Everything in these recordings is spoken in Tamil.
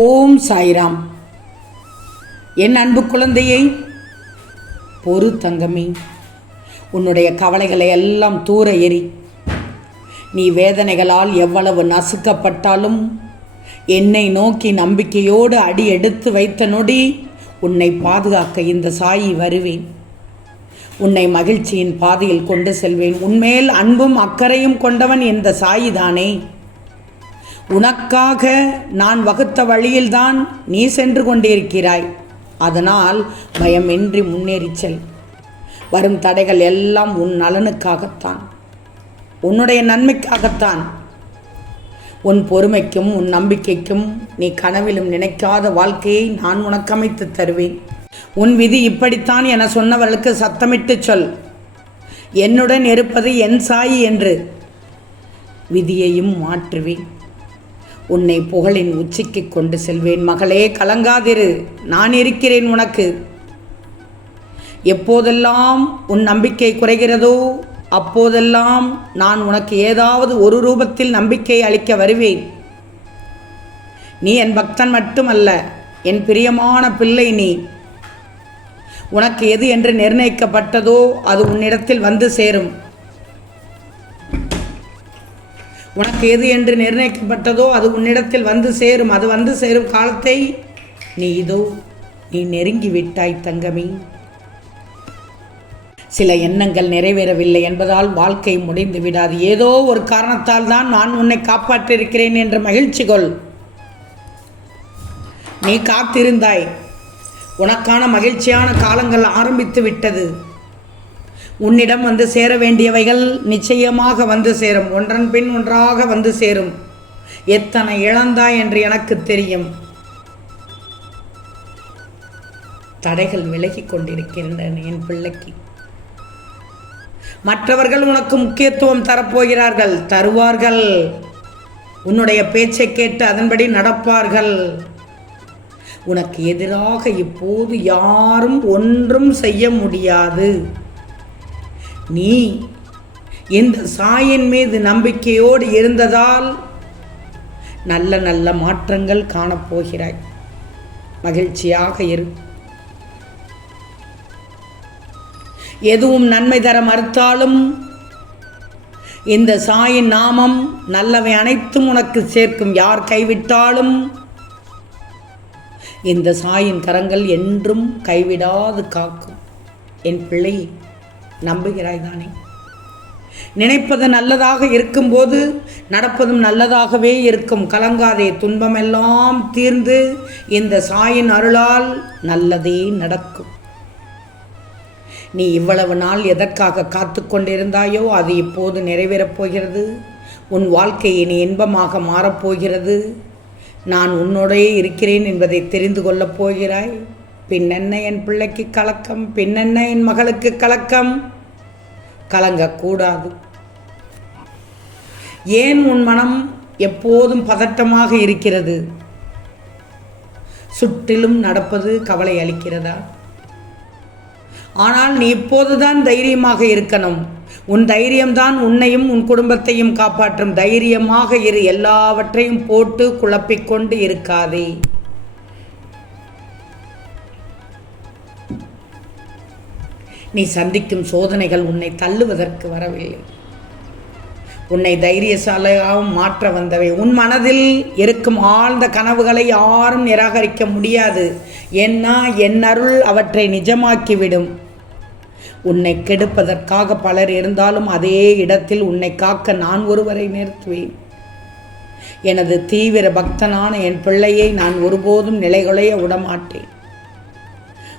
ஓம் சாய்ராம். என் அன்பு குழந்தையை பொறு தங்கமே. உன்னுடைய கவலைகளை எல்லாம் தூர எறி நீ வேதனைகளால் எவ்வளவு நசுக்கப்பட்டாலும் என்னை நோக்கி நம்பிக்கையோடு அடி எடுத்து வைத்த நொடி உன்னை பாதுகாக்க இந்த சாயி வருவேன். உன்னை மகிழ்ச்சியின் பாதையில் கொண்டு செல்வேன். உன்மேல் அன்பும் அக்கறையும் கொண்டவன் இந்த சாயி தானே. உனக்காக நான் வகுத்த வழியில்தான் நீ சென்று கொண்டிருக்கிறாய். அதனால் பயமின்றி முன்னேறிச்சல் வரும் தடைகள் எல்லாம் உன் நலனுக்காகத்தான். உன்னுடைய நன்மைக்காகத்தான். உன் பொறுமைக்கும் உன் நம்பிக்கைக்கும் நீ கனவிலும் நினைக்காத வாழ்க்கையை நான் உனக்கு அமைத்து தருவேன். உன் விதி இப்படித்தான் என சொன்னவர்களுக்கு சத்தமிட்டு சொல். என்னுடன் இருப்பது என் சாயி என்று விதியையும் மாற்றுவேன். உன்னை புகழின் உச்சிக்கு கொண்டு செல்வேன். மகளே கலங்காதிரு. நான் இருக்கிறேன் உனக்கு. எப்போதெல்லாம் உன் நம்பிக்கை குறைகிறதோ அப்போதெல்லாம் நான் உனக்கு ஏதாவது ஒரு ரூபத்தில் நம்பிக்கை அளிக்க வருவேன். நீ என் பக்தன் மட்டுமல்ல என் பிரியமான பிள்ளை நீ. உனக்கு எது என்று நிர்ணயிக்கப்பட்டதோ அது உன்னிடத்தில் வந்து சேரும். உனக்கு எது என்று நிர்ணயிக்கப்பட்டதோ அது உன்னிடத்தில் வந்து சேரும். அது வந்து சேரும் காலத்தை நீ இதோ நீ நெருங்கி விட்டாய் தங்கமி. சில எண்ணங்கள் நிறைவேறவில்லை என்பதால் வாழ்க்கை முடிந்து விடாது. ஏதோ ஒரு காரணத்தால் தான் நான் உன்னை காப்பாற்றிருக்கிறேன் என்று மகிழ்ச்சி கொள். நீ காத்திருந்தாய். உனக்கான மகிழ்ச்சியான காலங்கள் ஆரம்பித்து விட்டது. உன்னிடம் வந்து சேர வேண்டியவைகள் நிச்சயமாக வந்து சேரும். ஒன்றன் பின் ஒன்றாக வந்து சேரும். எத்தனை இழந்தாய் என்று எனக்கு தெரியும். தடைகள் விலகிக் கொண்டிருக்கின்றன என் பிள்ளைக்கு. மற்றவர்கள் உனக்கு முக்கியத்துவம் தரப்போகிறார்கள். தருவார்கள். உன்னுடைய பேச்சை கேட்டு அதன்படி நடப்பார்கள். உனக்கு எதிராக இப்போது யாரும் ஒன்றும் செய்ய முடியாது. நீ இந்த சாயின் மீது நம்பிக்கையோடு இருந்ததால் நல்ல நல்ல மாற்றங்கள் காணப்போகிறாய். மகிழ்ச்சியாக இரு. எதுவும் நன்மை தர மறுத்தாலும் இந்த சாயின் நாமம் நல்லவை அனைத்தும் உனக்கு சேர்க்கும். யார் கைவிட்டாலும் இந்த சாயின் கரங்கள் என்றும் கைவிடாது காக்கும். என் பிள்ளை நம்புகிறாய் தானே நினைப்பது நல்லதாக இருக்கும்போது நடப்பதும் நல்லதாகவே இருக்கும். கலங்காதே துன்பமெல்லாம் தீர்ந்து இந்த சாயின் அருளால் நல்லதே நடக்கும். நீ இவ்வளவு நாள் எதற்காக காத்து கொண்டிருந்தாயோ அது இப்போது நிறைவேறப் போகிறது. உன் வாழ்க்கை இனி இன்பமாக மாறப்போகிறது நான் உன்னோடையே இருக்கிறேன் என்பதை தெரிந்து கொள்ளப் போகிறாய். பின்னென்ன என் பிள்ளைக்கு கலக்கம் பின்னென்ன என் மகளுக்கு கலக்கம்? கலங்கக்கூடாது. ஏன் உன் மனம் எப்போதும் பதட்டமாக இருக்கிறது? சுற்றிலும் நடப்பது கவலை அளிக்கிறதா? ஆனால் நீ இப்போதுதான் தைரியமாக இருக்கணும். உன் தைரியம்தான் உன்னையும் உன் குடும்பத்தையும் காப்பாற்றும் தைரியமாக இரு. எல்லாவற்றையும் போட்டு குழப்பிக்கொண்டு இருக்காதே. நீ சந்திக்கும் சோதனைகள் உன்னை தள்ளுவதற்கு வரவில்லை. உன்னை தைரியசாலையாகவும் மாற்ற வந்தவை. உன் மனதில் இருக்கும் ஆழ்ந்த கனவுகளை யாரும் நிராகரிக்க முடியாது. ஏன்னா என் அருள் அவற்றை நிஜமாக்கிவிடும். உன்னை கெடுப்பதற்காக பலர் இருந்தாலும் அதே இடத்தில் உன்னை காக்க நான் ஒருவரை நிறுத்துவேன். எனது தீவிர பக்தனான என் பிள்ளையை நான் ஒருபோதும் நிலைகுலைய விடமாட்டேன்.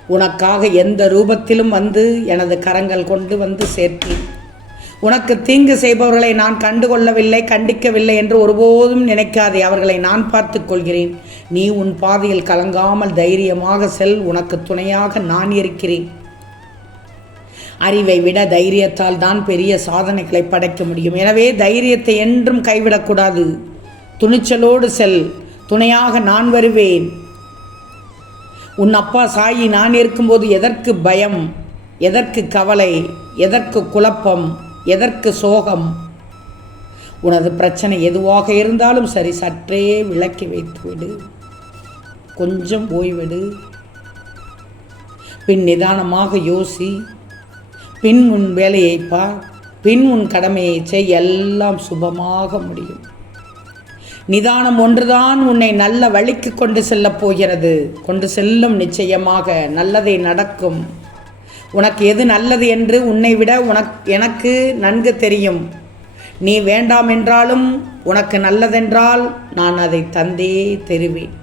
உனக்காக எந்த ரூபத்திலும் வந்து எனது கரங்கள் கொண்டு வந்து சேர்த்தேன். உனக்கு தீங்கு செய்பவர்களை நான் கண்டுகொள்ளவில்லை கண்டிக்கவில்லை என்று ஒருபோதும் நினைக்காதே அவர்களை நான் பார்த்து கொள்கிறேன். நீ உன் பாதையில் கலங்காமல் தைரியமாக செல் உனக்கு துணையாக நான் இருக்கிறேன். அறிவை விட தைரியத்தால் தான் பெரிய சாதனைகளை படைக்க முடியும். எனவே தைரியத்தை என்றும் கைவிடக்கூடாது. துணிச்சலோடு செல் துணையாக நான் வருவேன். உன் அப்பா சாயி நான் இருக்கும்போது எதற்கு பயம்? எதற்கு கவலை? எதற்கு குழப்பம்? எதற்கு சோகம்? உனது பிரச்சனை எதுவாக இருந்தாலும் சரி சற்றே விளக்கி வைத்துவிடு கொஞ்சம் ஓய்வெடு பின் நிதானமாக யோசி. பின் உன் வேலையை பார். பின் உன் கடமையை செய். எல்லாம் சுபமாக முடியும். நிதானம் ஒன்றுதான் உன்னை நல்ல வழிக்கு கொண்டு செல்லப் போகிறது. கொண்டு செல்லும் நிச்சயமாக நல்லதை நடக்கும். உனக்கு எது நல்லது என்று உன்னை விட உனக் எனக்கு நன்கு தெரியும். நீ வேண்டாம் என்றாலும் உனக்கு நல்லதென்றால் நான் அதை தந்தே தெரிவேன்.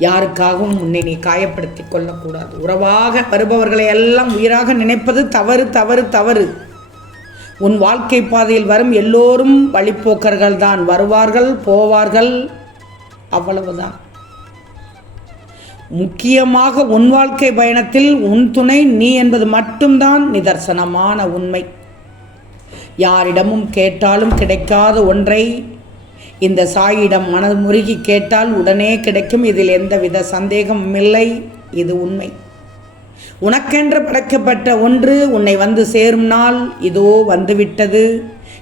யாருக்காகவும் உன்னை நீ காயப்படுத்திக் கொள்ளக்கூடாது உறவாக வருபவர்களை எல்லாம் உயிராக நினைப்பது தவறு தவறு தவறு. உன் வாழ்க்கை பாதையில் வரும் எல்லோரும் வழிப்போக்கர்கள் தான். வருவார்கள் போவார்கள். அவ்வளவுதான். முக்கியமாக உன் வாழ்க்கை பயணத்தில் உன் துணை நீ என்பது மட்டும்தான் நிதர்சனமான உண்மை. யாரிடமும் கேட்டாலும் கிடைக்காத ஒன்றை. இந்த சாயிடம் மனது முருகி கேட்டால் உடனே கிடைக்கும். இதில் எந்தவித சந்தேகமும் இல்லை இது உண்மை. உனக்கென்று படைக்கப்பட்ட ஒன்று உன்னை வந்து சேரும் நாள் இதோ வந்துவிட்டது.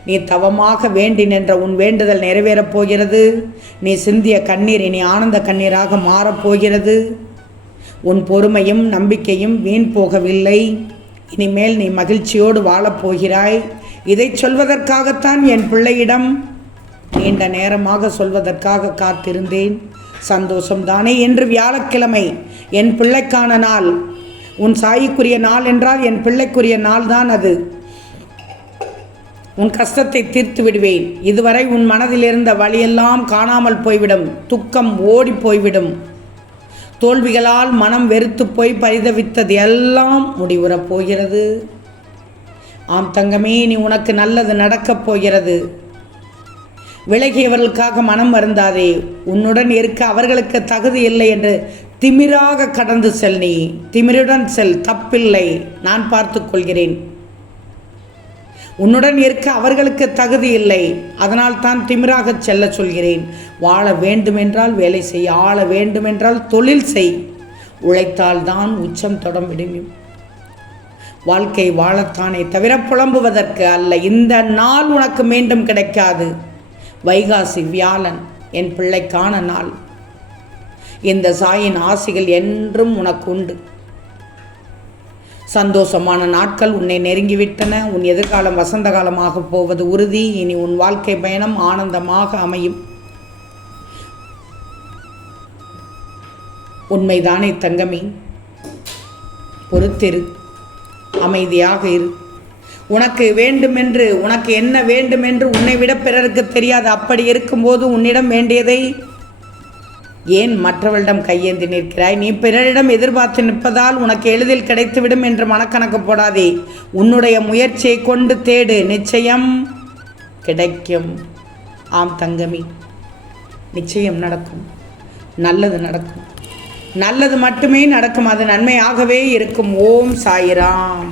நீ தவமாக வேண்டி நின்ற உன் வேண்டுதல் நிறைவேறப் போகிறது. நீ சிந்திய கண்ணீர் இனி ஆனந்த கண்ணீராக மாறப்போகிறது உன் பொறுமையும் நம்பிக்கையும் வீண் போகவில்லை. இனிமேல் நீ மகிழ்ச்சியோடு வாழப்போகிறாய் இதை சொல்வதற்காகத்தான் என் பிள்ளையிடம் நீண்ட நேரமாக சொல்வதற்காக காத்திருந்தேன். சந்தோஷம்தானே என்று வியாழக்கிழமை என் பிள்ளைக்கான நாள். உன் சாய்க்குரிய நாள் என்றால் என் பிள்ளைக்குரிய நாள் தான் அது. உன் கஷ்டத்தை தீர்த்து விடுவேன். இதுவரை உன் மனதில் இருந்த வழியெல்லாம் காணாமல் போய்விடும். துக்கம் ஓடி போய்விடும். தோல்விகளால் மனம் வெறுத்து போய் பரிதவித்தது எல்லாம் முடிவுறப் போகிறது. ஆம் தங்கமே நீ உனக்கு நல்லது நடக்கப் போகிறது. விலகியவர்களுக்காக மனம் வருந்தாதே. உன்னுடன் இருக்க அவர்களுக்கு தகுதி இல்லை என்று திமிராக கடந்து செல் நீ திமிருடன் செல் தப்பில்லை நான் பார்த்து கொள்கிறேன். உன்னுடன் இருக்க அவர்களுக்கு தகுதி இல்லை அதனால் தான் திமிராக செல்ல சொல்கிறேன். வாழ வேண்டுமென்றால் வேலை செய் ஆள வேண்டுமென்றால் தொழில் செய். உழைத்தால் தான் உச்சம் தொட முடியும் வாழ்க்கை வாழத்தானே தவிர புலம்புவதற்கு அல்ல. இந்த நாள் உனக்கு மீண்டும் கிடைக்காது. வைகாசி வியாழன் என் பிள்ளைக்கான நாள். இந்த சாயின் ஆசிகள் என்றும் உனக்கு உண்டு சந்தோஷமான நாட்கள் உன்னை நெருங்கிவிட்டன. உன் எதிர்காலம் வசந்த காலமாக போவது உறுதி. இனி உன் வாழ்க்கை பயணம் ஆனந்தமாக அமையும். உண்மைதானே தங்கமி? பொறுத்திரு. அமைதியாக இரு. உனக்கு வேண்டுமென்று உனக்கு என்ன வேண்டுமென்று உன்னை விட பிறருக்கு தெரியாது. அப்படி இருக்கும்போது உன்னிடம் வேண்டியதை ஏன் மற்றவளிடம் கையேந்தி நிற்கிறாய்? நீ பிறரிடம் எதிர்பார்த்து நிற்பதால் உனக்கு எளிதில் கிடைத்துவிடும் என்று மனக்கணக்கு போடாதே. உன்னுடைய முயற்சியை கொண்டு தேடு. நிச்சயம் கிடைக்கும். ஆம் தங்கமி நிச்சயம் நடக்கும். நல்லது நடக்கும். நல்லது மட்டுமே நடக்கும். அது நன்மையாகவே இருக்கும். ஓம் சாயிராம்.